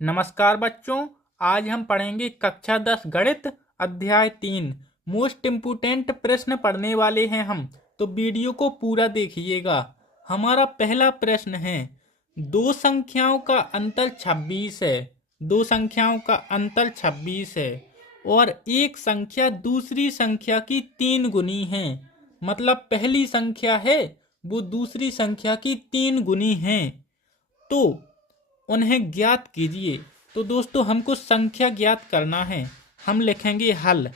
नमस्कार बच्चों, आज हम पढ़ेंगे कक्षा 10 गणित अध्याय 3। मोस्ट इम्पोर्टेंट प्रश्न पढ़ने वाले हैं हम, तो वीडियो को पूरा देखिएगा। हमारा पहला प्रश्न है, दो संख्याओं का अंतर 26 है। दो संख्याओं का अंतर 26 है और एक संख्या दूसरी संख्या की 3 गुनी है। मतलब पहली संख्या है वो दूसरी संख्या की 3 गुनी है, तो उन्हें ज्ञात कीजिए। तो दोस्तों हमको संख्या ज्ञात करना है। हम लिखेंगे हल।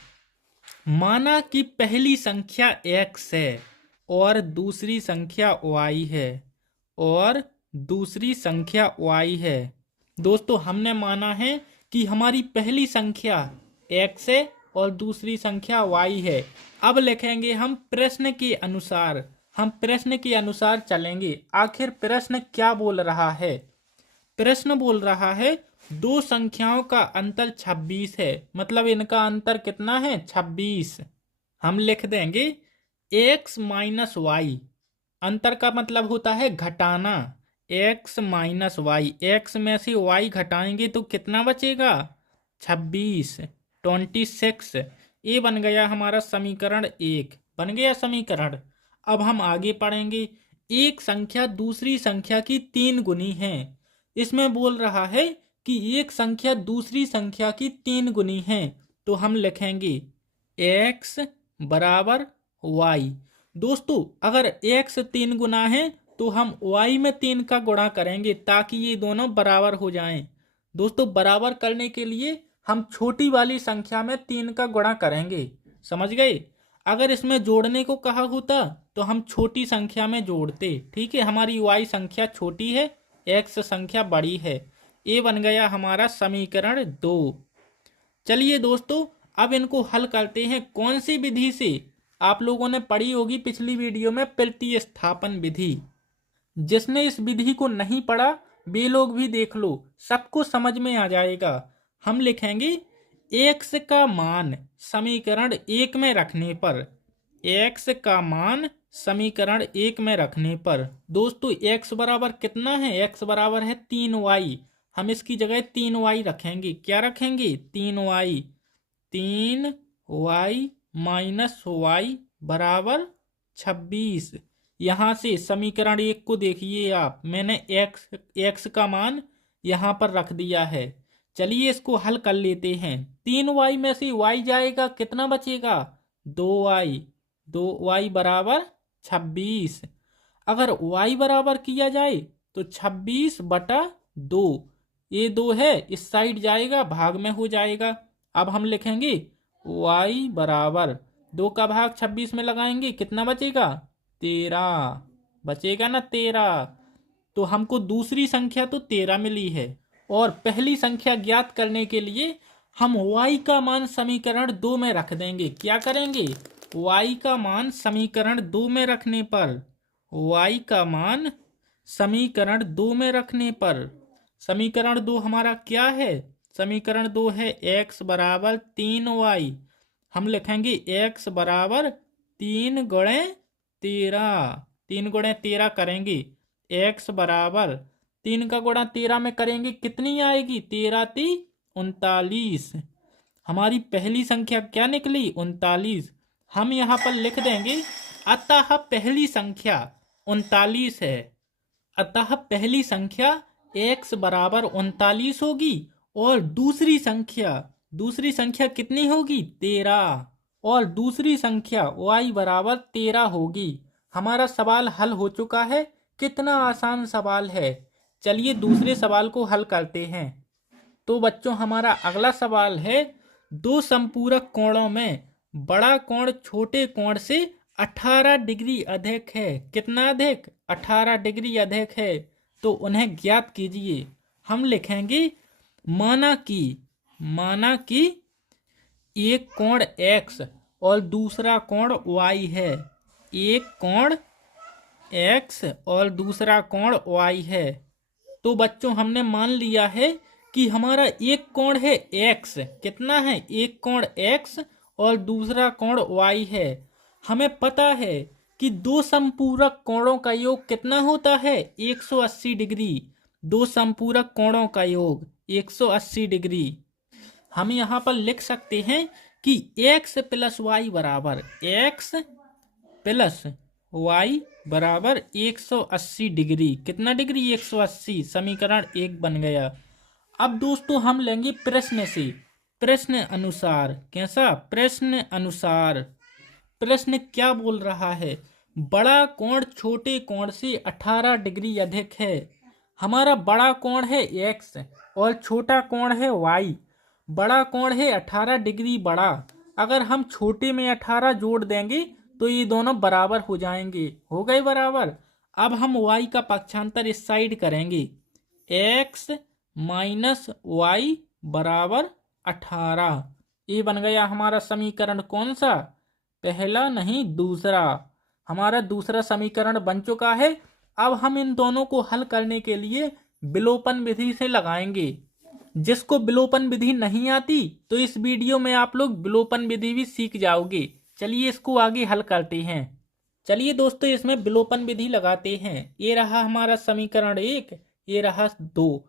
माना कि पहली संख्या x है और दूसरी संख्या y है और दूसरी संख्या y है। दोस्तों हमने माना है कि हमारी पहली संख्या x है और दूसरी संख्या y है। अब लिखेंगे हम प्रश्न के अनुसार। हम प्रश्न के अनुसार चलेंगे। आखिर प्रश्न क्या बोल रहा है? प्रश्न बोल रहा है दो संख्याओं का अंतर 26 है। मतलब इनका अंतर कितना है? 26। हम लिख देंगे x माइनस वाई। अंतर का मतलब होता है घटाना। x माइनस वाई, एक्स में से y घटाएंगे तो कितना बचेगा? 26, 26। ये बन गया हमारा समीकरण 1। बन गया समीकरण। अब हम आगे पढ़ेंगे। एक संख्या दूसरी संख्या की 3 गुनी है। इसमें बोल रहा है कि एक संख्या दूसरी संख्या की 3 गुनी है, तो हम लिखेंगे x बराबर y। दोस्तों अगर x 3 गुना है तो हम y में 3 का गुणा करेंगे ताकि ये दोनों बराबर हो जाएं। दोस्तों बराबर करने के लिए हम छोटी वाली संख्या में 3 का गुणा करेंगे। समझ गए? अगर इसमें जोड़ने को कहा होता तो हम छोटी संख्या में जोड़ते। ठीक है, हमारी y संख्या छोटी है, x संख्या बड़ी है। ये बन गया हमारा समीकरण 2। चलिए दोस्तों अब इनको हल करते हैं। कौन सी विधि से? आप लोगों ने पढ़ी होगी पिछली वीडियो में प्रतिस्थापन विधि। जिसने इस विधि को नहीं पढ़ा वे लोग भी देख लो, सबको समझ में आ जाएगा। हम लिखेंगे x का मान समीकरण 1 में रखने पर। x का मान समीकरण 1 में रखने पर दोस्तों x बराबर कितना है? x बराबर है 3y। हम इसकी जगह 3y रखेंगे। क्या रखेंगे? 3y। 3y माइनस y बराबर 26। यहाँ से समीकरण 1 को देखिए आप, मैंने x का मान यहाँ पर रख दिया है। चलिए इसको हल कर लेते हैं। 3y में से y जाएगा, कितना बचेगा? 2y। 2y बराबर 26। अगर y बराबर किया जाए तो 26/2, ये 2 है, इस साइड जाएगा, भाग में हो जाएगा। अब हम लिखेंगे y बराबर 2 का भाग 26 में लगाएंगे, कितना बचेगा? 13 बचेगा ना, 13। तो हमको दूसरी संख्या तो 13 मिली है और पहली संख्या ज्ञात करने के लिए हम y का मान समीकरण 2 में रख देंगे। क्या करेंगे? y का मान समीकरण 2 में रखने पर, y का मान समीकरण 2 में रखने पर, समीकरण 2 हमारा क्या है? समीकरण 2 है x बराबर 3y। हम लिखेंगे x बराबर 3 गुणे 13। 3 गुणे 13 करेंगे। x बराबर 3 का गुणा 13 में करेंगे, कितनी आएगी? 13 × 3 = 39। हमारी पहली संख्या क्या निकली? 39। हम यहाँ पर लिख देंगे अतः पहली संख्या 39 है। अतः पहली संख्या x बराबर 39 होगी और दूसरी संख्या कितनी होगी? 13। और दूसरी संख्या y बराबर 13 होगी। हमारा सवाल हल हो चुका है। कितना आसान सवाल है। चलिए दूसरे सवाल को हल करते हैं। तो बच्चों हमारा अगला सवाल है, दो संपूरक कोणों में बड़ा कोण छोटे कोण से 18 डिग्री अधिक है। कितना अधिक? 18 डिग्री अधिक है। तो उन्हें ज्ञात कीजिए। हम लिखेंगे माना कि एक कोण x और दूसरा कोण y है। एक कोण x और दूसरा कोण y है। तो बच्चों हमने मान लिया है कि हमारा एक कोण है x। कितना है? एक कोण x और दूसरा कोण y है। हमें पता है कि दो संपूरक कोणों का योग कितना होता है? 180 डिग्री। दो संपूरक कोणों का योग 180 डिग्री। हम यहाँ पर लिख सकते हैं कि x प्लस वाई बराबर 180 डिग्री। कितना डिग्री? 180। समीकरण 1 बन गया। अब दोस्तों हम लेंगे प्रश्न से, प्रश्न अनुसार। कैसा? प्रश्न अनुसार। प्रश्न क्या बोल रहा है? बड़ा कोण छोटे कोण से 18 डिग्री अधिक है। हमारा बड़ा कोण है x और छोटा कोण है y। बड़ा कोण है 18 डिग्री बड़ा। अगर हम छोटे में 18 जोड़ देंगे तो ये दोनों बराबर हो जाएंगे। हो गए बराबर। अब हम y का पक्षांतर इस साइड करेंगे। x माइनस वाई बराबर 18। ये बन गया हमारा समीकरण। कौन सा? पहला नहीं, दूसरा। हमारा दूसरा समीकरण बन चुका है। अब हम इन दोनों को हल करने के लिए विलोपन विधि से लगाएंगे। जिसको विलोपन विधि नहीं आती तो इस वीडियो में आप लोग विलोपन विधि भी सीख जाओगे। चलिए इसको आगे हल करते हैं। चलिए दोस्तों इसमें विलोपन विधि लगाते हैं। ये रहा हमारा समीकरण 1, ये रहा 2।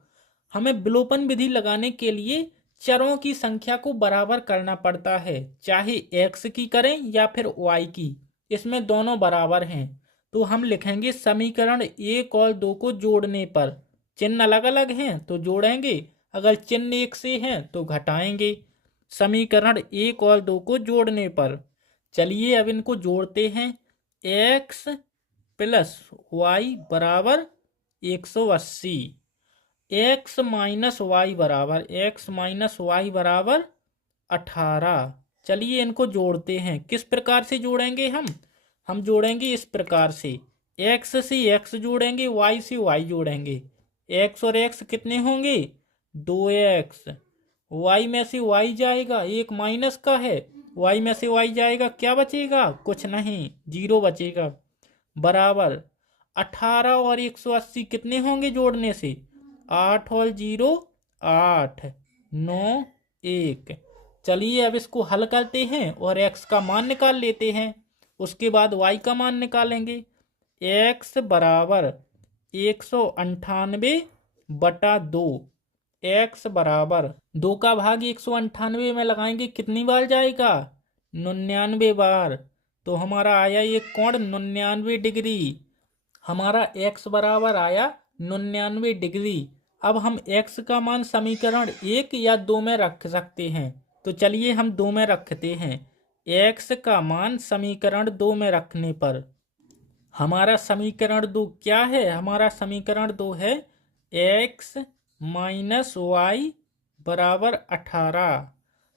हमें विलोपन विधि लगाने के लिए चरों की संख्या को बराबर करना पड़ता है, चाहे x की करें या फिर y की। इसमें दोनों बराबर हैं तो हम लिखेंगे समीकरण 1 और 2 को जोड़ने पर। चिन्ह अलग अलग हैं तो जोड़ेंगे, अगर चिन्ह एक से हैं तो घटाएंगे। समीकरण 1 और 2 को जोड़ने पर। चलिए अब इनको जोड़ते हैं। x प्लस वाई बराबर 180। x माइनस वाई बराबर 18। चलिए इनको जोड़ते हैं। किस प्रकार से जोड़ेंगे हम जोड़ेंगे इस प्रकार से। x से x जोड़ेंगे, y से y जोड़ेंगे। x और x कितने होंगे? 2x। y में से y जाएगा, एक माइनस का है, y में से y जाएगा, क्या बचेगा? कुछ नहीं, 0 बचेगा। बराबर 18 और 180 कितने होंगे जोड़ने से? 8 और 0 8, 9 1। चलिए अब इसको हल करते हैं और x का मान निकाल लेते हैं। उसके बाद y का मान निकालेंगे। x बराबर 198 बटा 2। x बराबर 2 का भाग 198 में लगाएंगे, कितनी बार जाएगा? 99 बार। तो हमारा आया ये कोण 99 डिग्री। हमारा x बराबर आया 99 डिग्री। अब हम x का मान समीकरण 1 या 2 में रख सकते हैं, तो चलिए हम 2 में रखते हैं। x का मान समीकरण 2 में रखने पर हमारा समीकरण 2 क्या है? हमारा समीकरण 2 है x माइनस वाई बराबर 18।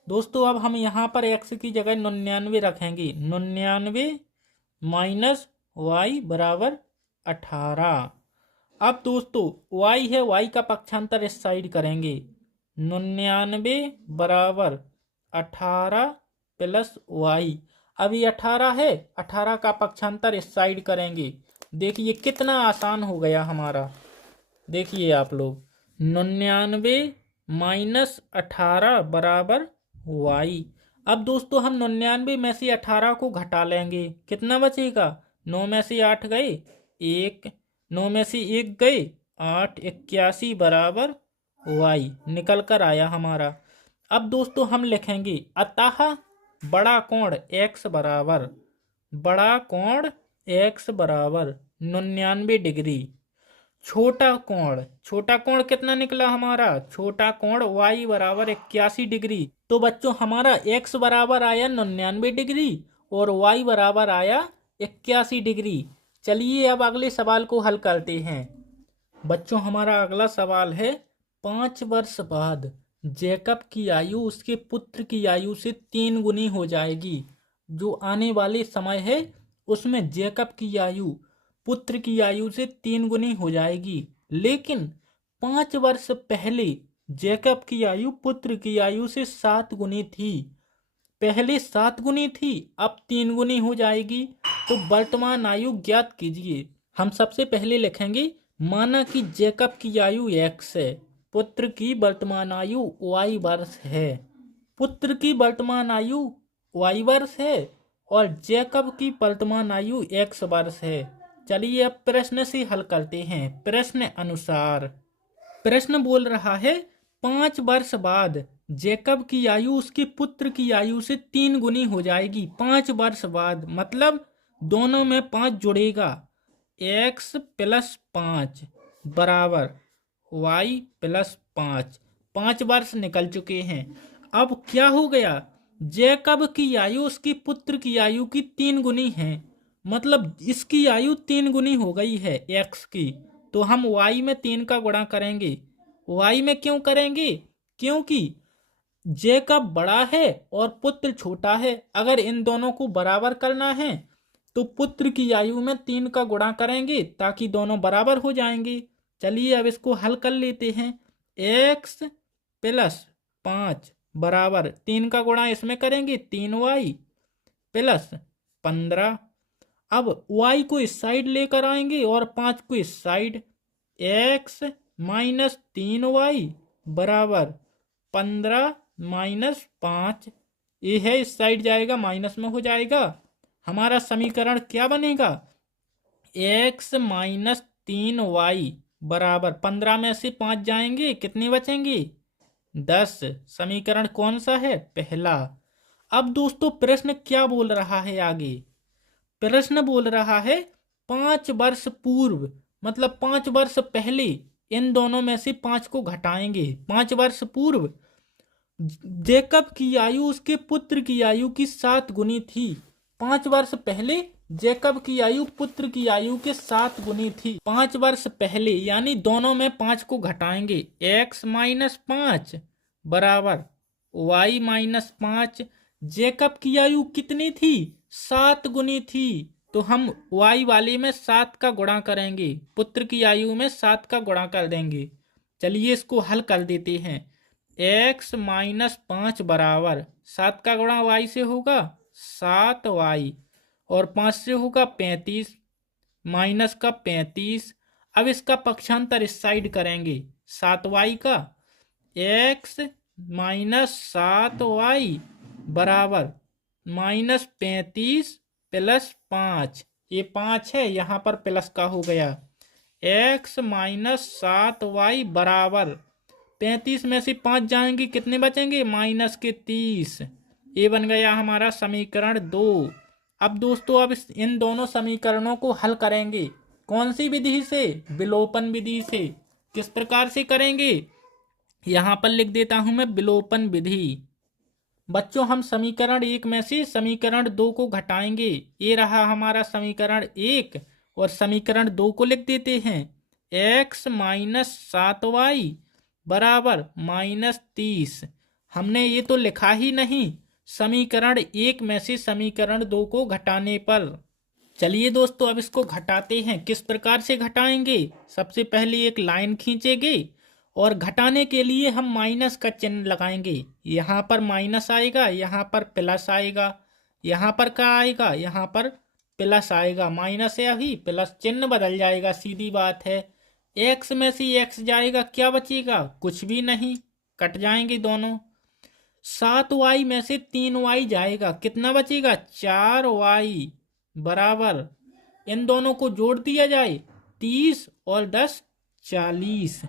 दोस्तों अब हम यहाँ पर x की जगह 99 रखेंगे। 99 माइनस वाई बराबर 18। अब दोस्तों y है, y का पक्षांतर इस साइड करेंगे। 99 बराबर 18 प्लस y। अब ये 18 है, 18 का पक्षांतर इस साइड करेंगे। देखिए कितना आसान हो गया हमारा। देखिए आप लोग, 99 माइनस 18 बराबर y। अब दोस्तों हम 99 में से 18 को घटा लेंगे, कितना बचेगा? 9 में से 8 गए 1, 9 में से 1 गए 8, 81 बराबर y निकल कर आया हमारा। अब दोस्तों हम लिखेंगे अतः बड़ा कोण x बराबर 99 डिग्री। छोटा कोण कितना निकला हमारा? छोटा कोण y बराबर 81 डिग्री। तो बच्चों हमारा x बराबर आया 99 डिग्री और y बराबर आया 81 डिग्री। चलिए अब अगले सवाल को हल करते हैं। बच्चों हमारा अगला सवाल है, 5 वर्ष बाद जैकब की आयु उसके पुत्र की आयु से 3 गुनी हो जाएगी। जो आने वाले समय है उसमें जैकब की आयु पुत्र की आयु से 3 गुनी हो जाएगी, लेकिन 5 वर्ष पहले जैकब की आयु पुत्र की आयु से 7 गुनी थी। पहले 7 गुनी थी, अब 3 गुनी हो जाएगी। तो वर्तमान आयु ज्ञात कीजिए। हम सबसे पहले लिखेंगे, माना कि जैकब की आयु x है, पुत्र की वर्तमान आयु y वर्ष है। पुत्र की वर्तमान आयु y वर्ष है और जैकब की वर्तमान आयु x वर्ष है। चलिए अब प्रश्न से हल करते हैं। प्रश्न अनुसार प्रश्न बोल रहा है, 5 वर्ष बाद जैकब की आयु उसके पुत्र की आयु से 3 गुनी हो जाएगी। 5 वर्ष बाद मतलब दोनों में 5 जुड़ेगा। x प्लस 5 बराबर y प्लस 5। 5 वर्ष निकल चुके हैं। अब क्या हो गया, जैकब की आयु उसकी पुत्र की आयु की 3 गुनी है, मतलब इसकी आयु 3 गुनी हो गई है x की। तो हम y में 3 का गुणा करेंगे। y में क्यों करेंगे? क्योंकि जैकब बड़ा है और पुत्र छोटा है। अगर इन दोनों को बराबर करना है तो पुत्र की आयु में 3 का गुणा करेंगे ताकि दोनों बराबर हो जाएंगे। चलिए अब इसको हल कर लेते हैं। x प्लस 5 बराबर 3 का गुणा इसमें करेंगे 3y प्लस 15। अब y को इस साइड लेकर आएंगे और 5 को इस साइड। x माइनस 3y बराबर 15 माइनस 5। ये है इस साइड जाएगा माइनस में हो जाएगा। हमारा समीकरण क्या बनेगा? x माइनस 3y बराबर 15 में से 5 जाएंगे, कितने बचेंगे? 10। समीकरण कौन सा है? पहला। अब दोस्तों प्रश्न क्या बोल रहा है आगे? प्रश्न बोल रहा है 5 वर्ष पूर्व, मतलब 5 वर्ष पहले इन दोनों में से 5 को घटाएंगे। 5 वर्ष पूर्व जैकब की आयु उसके पुत्र की आयु की 7 गुनी थी। 5 वर्ष पहले जैकब की आयु पुत्र की आयु के 7 गुनी थी। 5 वर्ष पहले यानी दोनों में 5 को घटाएंगे। x माइनस 5 बराबर y माइनस 5। जैकब की आयु कितनी थी? 7 गुनी थी। तो हम y वाले में 7 का गुणा करेंगे, पुत्र की आयु में 7 का गुणा कर देंगे। चलिए इसको हल कर देते हैं। x माइनस 5 बराबर 7 का गुणा y से होगा 7y और 5 से होगा 35 माइनस का 35। अब इसका पक्षांतर इस साइड करेंगे 7y का। x माइनस 7y बराबर माइनस 35 प्लस 5। ये 5 है, यहाँ पर प्लस का हो गया। x माइनस 7y बराबर 35 में से 5 जाएंगे, कितने बचेंगे? माइनस के 30। ये बन गया हमारा समीकरण 2। अब दोस्तों अब इन दोनों समीकरणों को हल करेंगे। कौन सी विधि से? विलोपन विधि से। किस प्रकार से करेंगे? यहाँ पर लिख देता हूं मैं विलोपन विधि। बच्चों हम समीकरण 1 में से समीकरण 2 को घटाएंगे। ये रहा हमारा समीकरण 1 और समीकरण 2 को लिख देते हैं। x माइनस 7y बराबर माइनस 30। हमने ये तो लिखा ही नहीं समीकरण 1 में से समीकरण 2 को घटाने पर। चलिए दोस्तों अब इसको घटाते हैं। किस प्रकार से घटाएंगे? सबसे पहले एक लाइन खींचेंगे और घटाने के लिए हम माइनस का चिन्ह लगाएंगे। यहाँ पर माइनस आएगा, यहाँ पर प्लस आएगा, यहाँ पर क्या आएगा? यहाँ पर प्लस आएगा। माइनस है अभी, प्लस चिन्ह बदल जाएगा, सीधी बात है। x में से x जाएगा, क्या बचेगा? कुछ भी नहीं, कट जाएंगे दोनों। 7y में से 3y जाएगा, कितना बचेगा? 4y बराबर इन दोनों को जोड़ दिया जाए 30 और 10 40।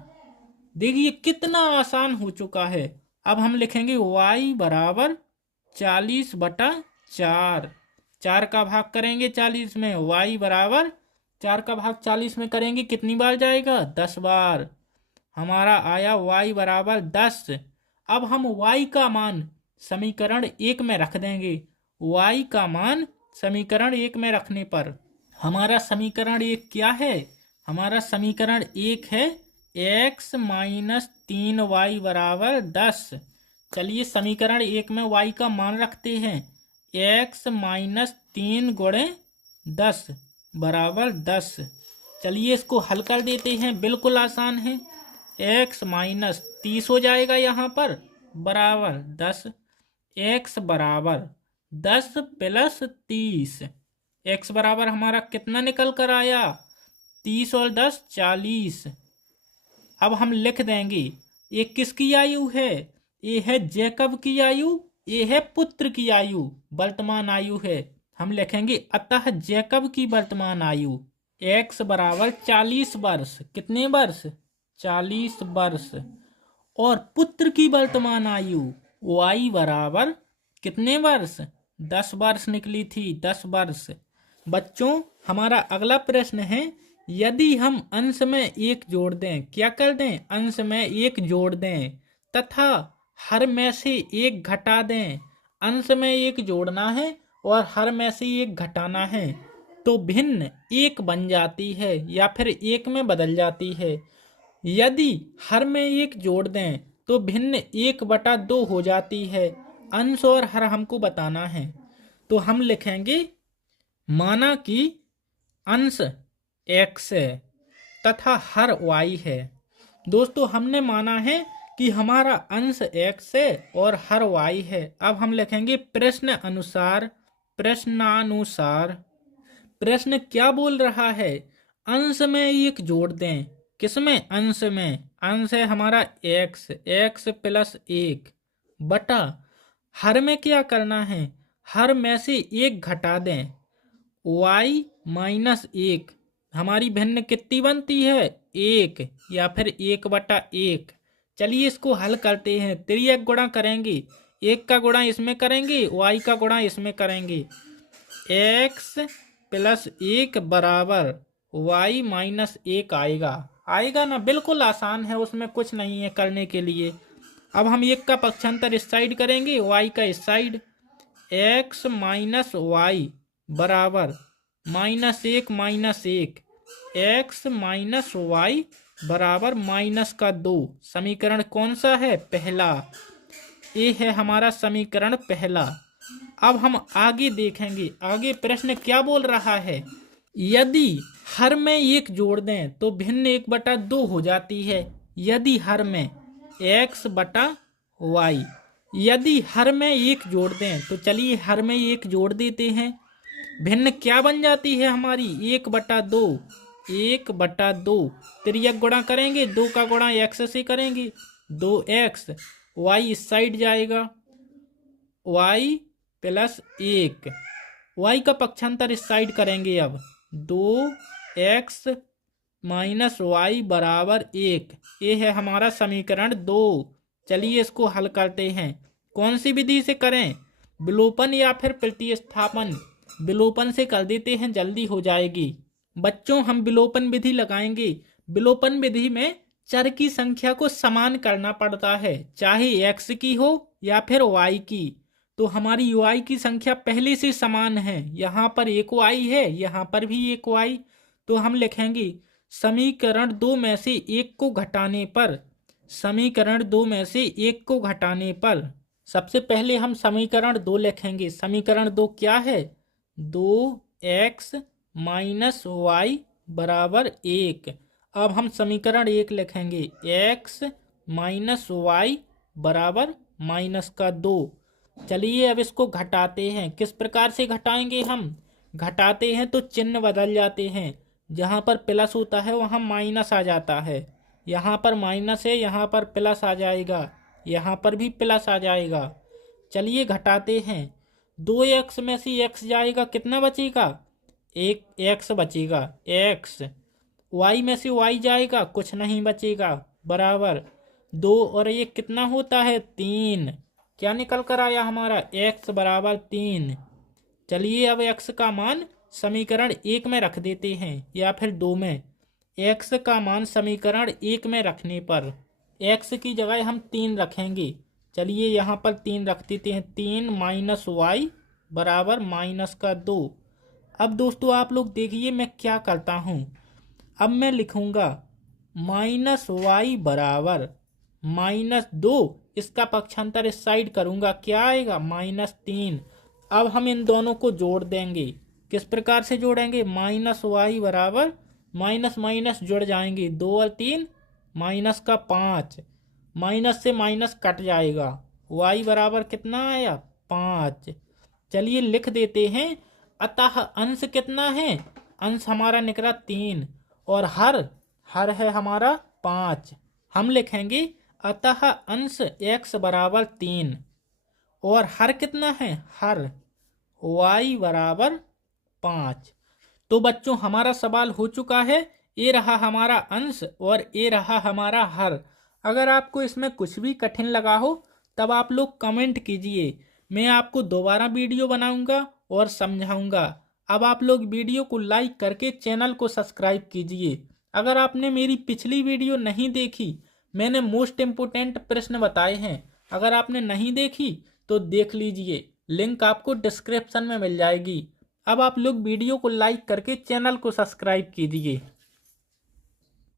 देखिए कितना आसान हो चुका है। अब हम लिखेंगे y बराबर 40/4। 4 का भाग करेंगे 40 में, y बराबर 4 का भाग 40 में करेंगे, कितनी बार जाएगा? 10 बार। हमारा आया y बराबर 10। अब हम y का मान समीकरण 1 में रख देंगे। y का मान समीकरण 1 में रखने पर हमारा समीकरण 1 क्या है? हमारा समीकरण 1 है x माइनस 3y बराबर 10। चलिए समीकरण 1 में y का मान रखते हैं। x माइनस 3 गुणे 10 बराबर 10। चलिए इसको हल कर देते हैं, बिल्कुल आसान है। x माइनस 30 हो जाएगा यहाँ पर बराबर 10। x बराबर 10 प्लस 30। x बराबर हमारा कितना निकल कर आया? 30 और 10 40। अब हम लिख देंगे ये किसकी आयु है? ये है जैकब की आयु, ये है पुत्र की आयु, वर्तमान आयु है। हम लिखेंगे अतः जैकब की वर्तमान आयु x बराबर 40 वर्ष। कितने वर्ष? 40 वर्ष। और पुत्र की वर्तमान आयु y बराबर कितने वर्ष? 10 वर्ष निकली थी, 10 वर्ष। बच्चों हमारा अगला प्रश्न है, यदि हम अंश में एक जोड़ दें, क्या कर दें? अंश में एक जोड़ दें तथा हर में से एक घटा दें। अंश में एक जोड़ना है और हर में से एक घटाना है तो भिन्न एक बन जाती है या फिर एक में बदल जाती है। यदि हर में एक जोड़ दें तो भिन्न 1/2 हो जाती है। अंश और हर हमको बताना है तो हम लिखेंगे, माना कि अंश x है तथा हर y है। दोस्तों हमने माना है कि हमारा अंश x है और हर y है। अब हम लिखेंगे प्रश्नानुसार। प्रश्न क्या बोल रहा है? अंश में एक जोड़ दें। किसमें? अंश में। अंश है हमारा x प्लस 1 बटा हर में क्या करना है? हर में से एक घटा दें, y माइनस 1। हमारी भिन्न कितनी बनती है? 1 या फिर 1/1। चलिए इसको हल करते हैं। तिर्यक गुणा करेंगे, 1 का गुणा इसमें करेंगे, y का गुणा इसमें करेंगे। x प्लस 1 बराबर y माइनस 1 आएगा ना? बिल्कुल आसान है, उसमें कुछ नहीं है करने के लिए। अब हम 1 का पक्षांतर इस साइड करेंगे, y का इस साइड। x माइनस y बराबर -1 -1। x माइनस वाई बराबर -2। समीकरण कौन सा है? पहला। ये है हमारा समीकरण पहला। अब हम आगे देखेंगे, आगे प्रश्न क्या बोल रहा है? यदि हर में एक जोड़ दें तो भिन्न 1/2 हो जाती है। यदि हर में x/y, यदि हर में एक जोड़ दें तो चलिए हर में एक जोड़ देते हैं। भिन्न क्या बन जाती है हमारी? 1/2। 1/2 तिर्यक गुणा करेंगे, 2 का गुणा x से करेंगे, 2x। y इस साइड जाएगा, y प्लस 1। y का पक्षांतर इस साइड करेंगे। अब 2x माइनस y बराबर 1। ये है हमारा समीकरण 2। चलिए इसको हल करते हैं। कौन सी विधि से करें? विलोपन या फिर प्रतिस्थापन? विलोपन से कर देते हैं, जल्दी हो जाएगी। बच्चों हम विलोपन विधि लगाएंगे। विलोपन विधि में चर की संख्या को समान करना पड़ता है, चाहे x की हो या फिर y की। तो हमारी y की संख्या पहले से समान है, यहाँ पर एक y है, यहाँ पर भी एक y। तो हम लिखेंगे समीकरण 2 में से एक को घटाने पर, समीकरण 2 में से एक को घटाने पर सबसे पहले हम समीकरण 2 लिखेंगे। समीकरण 2 क्या है? 2x माइनस y बराबर 1। अब हम समीकरण 1 लिखेंगे, x माइनस y बराबर -2। चलिए अब इसको घटाते हैं। किस प्रकार से घटाएंगे? हम घटाते हैं तो चिन्ह बदल जाते हैं। जहाँ पर प्लस होता है वहाँ माइनस आ जाता है। यहाँ पर माइनस है, यहाँ पर प्लस आ जाएगा, यहाँ पर भी प्लस आ जाएगा। चलिए घटाते हैं। 2x में से x जाएगा, कितना बचेगा? 1x बचेगा। x y में से y जाएगा, कुछ नहीं बचेगा, बराबर 2 और 1 कितना होता है? 3। क्या निकल कर आया हमारा? x बराबर 3। चलिए अब x का मान समीकरण 1 में रख देते हैं या फिर 2 में। x का मान समीकरण 1 में रखने पर x की जगह हम 3 रखेंगे। चलिए यहाँ पर 3 रख देते हैं। 3 माइनस y बराबर -2। अब दोस्तों आप लोग देखिए मैं क्या करता हूँ। अब मैं लिखूँगा -y बराबर -2। इसका पक्षांतर इस साइड करूँगा, क्या आएगा? -3। अब हम इन दोनों को जोड़ देंगे। किस प्रकार से जोड़ेंगे? -y बराबर माइनस माइनस जुड़ जाएंगे, 2 और 3 -5। माइनस से माइनस कट जाएगा, y बराबर कितना आया? 5। चलिए लिख देते हैं। अतः अंश कितना है? अंश हमारा निकला 3 और हर है हमारा 5। हम लिखेंगे अतः अंश x बराबर 3 और हर कितना है? हर y बराबर 5। तो बच्चों हमारा सवाल हो चुका है। ये रहा हमारा अंश और ये रहा हमारा हर। अगर आपको इसमें कुछ भी कठिन लगा हो तब आप लोग कमेंट कीजिए, मैं आपको दोबारा वीडियो बनाऊंगा और समझाऊंगा। अब आप लोग वीडियो को लाइक करके चैनल को सब्सक्राइब कीजिए। अगर आपने मेरी पिछली वीडियो नहीं देखी, मैंने मोस्ट इम्पोर्टेंट प्रश्न बताए हैं, अगर आपने नहीं देखी तो देख लीजिए, लिंक आपको डिस्क्रिप्शन में मिल जाएगी। अब आप लोग वीडियो को लाइक करके चैनल को सब्सक्राइब कीजिए।